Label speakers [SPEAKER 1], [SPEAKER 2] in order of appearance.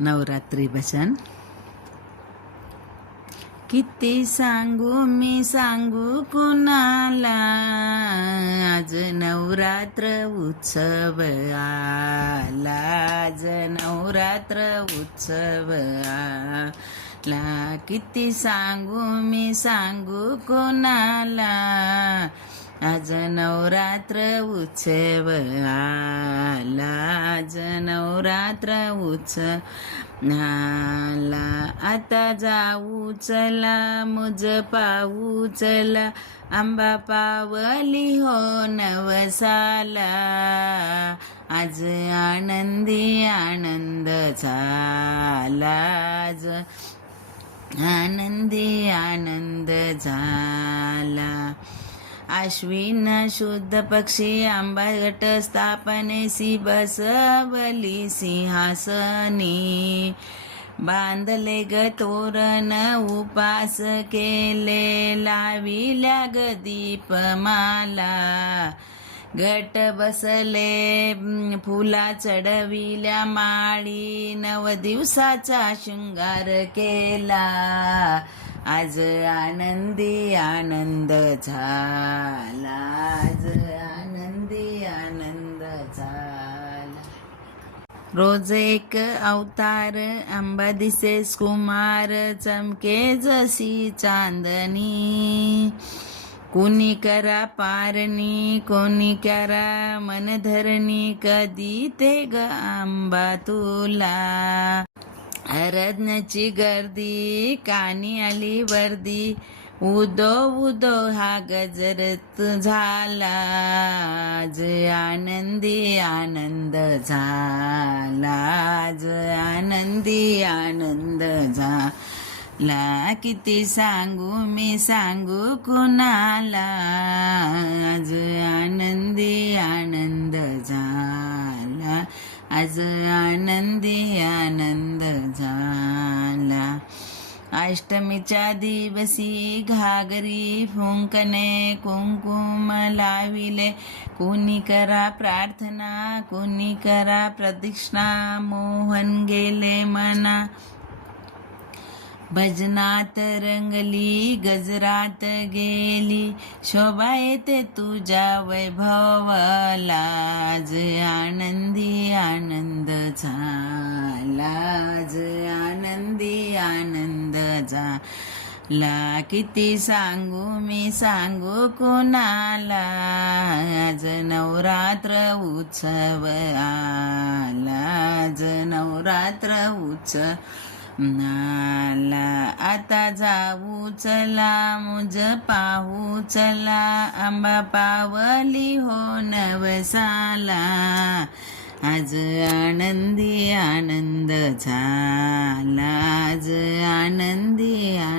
[SPEAKER 1] नवरात्री भजन. किती सांगू मी सांगू कुणाला? आज नवरात्र उत्सव आला. आज नवरात्र उत्सव आला. किती सांगू मी सांगू कोणाला? आज नवरात्र उत्सव आला. आज नवरात्र उत्सव आला. आता जाऊ चला. मुज पाऊ चला. आंबा पावली हो नवसाला. आज आनंदी आनंद झाला. आज आनंदी आनंद झाला. आश्विन शुद्ध पक्षी आंबा घट स्थापनेसी बसवली सिंहासनी. बांधले ग तोरण उपास केले लाविल्या ग दीपमाला. घट बसले फुला चढविल्या माळी नव दिवसाचा शृंगार केला. आज आनंदी आनंद झाला. आज आनंदी आनंद झाला. रोज एक अवतार अंबा दिसेस कुमार चमके जशी चांदणी कोणी करा पारणी कोणी करा मनधरणी कधी ते ग आंबा तुला. आराधनाची गर्दी कानी आली वर्दी. उदो उदो हा गजरत झाला. आज आनंदी आनंद झाला. आज आनंदी आनंद झाला. किती सांगू मी सांगू कुणाला? आज आनंदी आनंद झाला. आज आनंदी आनंद अष्टमीच्या दिवशी घागरी फुंकणे कुंकुम लाविले. कुणी करा प्रार्थना कुणी करा प्रदक्षिणा मोहन गेले मना. भजनात रंगली गजरात गेली. शोभा येते तुझ्या वैभवला. आज आनंदी आनंद झाला. माझा ला किती सांगू मी सांगू कोणाला आज नवरात्र उत्सव आला आज नवरात्र उत्सव नाला आता जाऊ चला मुज पाहू चला आंबा पावली हो नवसाला. आज आनंदी आनंद झाला आज आनंदी आनंद